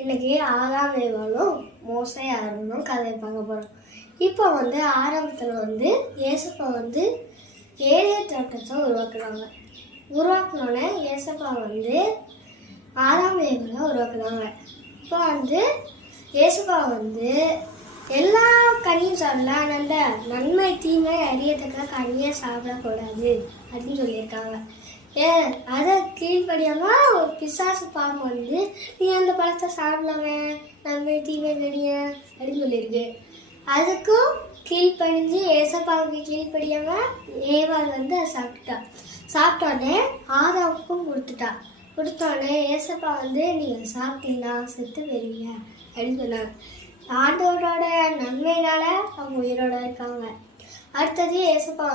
இன்னைக்கு ஆதாம் ஏவாளும் மோசே ஆரோனும் கதை பார்க்க போகிறோம். இப்போ ஆரம்பத்தில் ஏசப்பா ஏழே தோட்டத்தை உருவாக்குனாங்க. உருவாக்குனோடனே ஏசப்பா ஆதாம் ஏவாளை உருவாக்குனாங்க. இப்போ ஏசப்பா எல்லா கனியும் சாப்பிடலாம், நல்ல நன்மை தீமை அறியத்தக்க கனியை சாப்பிடக்கூடாது அப்படின்னு சொல்லியிருக்காங்க. அதை கீழ்படியாம ஒரு பிசாசு பாம்பு நீ அந்த பழத்தை சாப்பிடலாமே நன்மை தீமை கனிய அப்படின்னு சொல்லியிருக்கு. அதுக்கும் கீழ்ப்படிஞ்சு ஏசப்பாவுக்கு கீழ்ப்படியாம ஏவாள் அதை சாப்பிட்டோடனே ஆதாவுக்கும் கொடுத்தோடனே ஏசப்பா நீங்கள் சாப்பிட்டீங்கன்னா செத்து போயிருவீங்க அப்படின்னு சொன்னாங்க. ஆண்டவரோட நன்மையினால அவங்க உயிரோட இருக்காங்க. அடுத்தது ஏசப்பா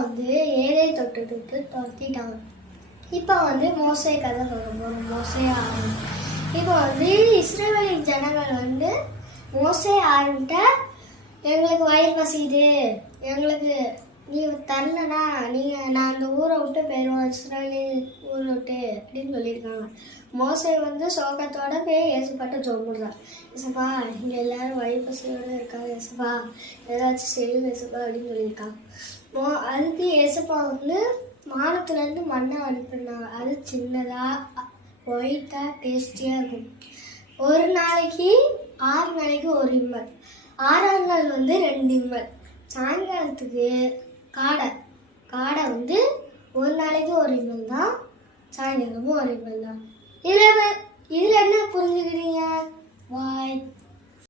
ஏழை தொட்டு துரத்திட்டாங்க. இப்போ மோசே கதை சொல்ல போகிறோம். மோசே ஆரம்பி இப்போ இஸ்ரேலின் ஜனங்கள் மோசே ஆரம்பிட்ட எங்களுக்கு வயிறு பசிக்குது, எங்களுக்கு நீ தரலனா நான் அந்த ஊரை விட்டு போயிடுவோம், இஸ்ரேலி ஊரை விட்டு அப்படின்னு சொல்லியிருக்காங்க. மோசே சோகத்தோட போய் ஏசப்பாட்ட சொல்லுறான். ஏசப்பா இங்கே எல்லாரும் வயிறு பசியோடு இருக்காங்க, ஏசப்பா ஏதாச்சும் செய்யுங்க ஏசப்பா அப்படின்னு சொல்லியிருக்காங்க. அதுக்கு ஏசப்பா வானத்துலேருந்து மண்ணை அனுப்பினாங்க. அது சின்னதாக ஒயிட்டாக டேஸ்டியாக இருக்கும். ஒரு நாளைக்கு 6 நாளைக்கு ஒரு இம்மல், 6ஆம் நாள் 2 இம்மல். சாயங்காலத்துக்கு காடை ஒரு நாளைக்கு ஒரு இம்மல் தான், சாயங்காலமும் ஒரு இம்மல் தான். இதில் என்ன புரிஞ்சுக்கிறீங்க? பாய்.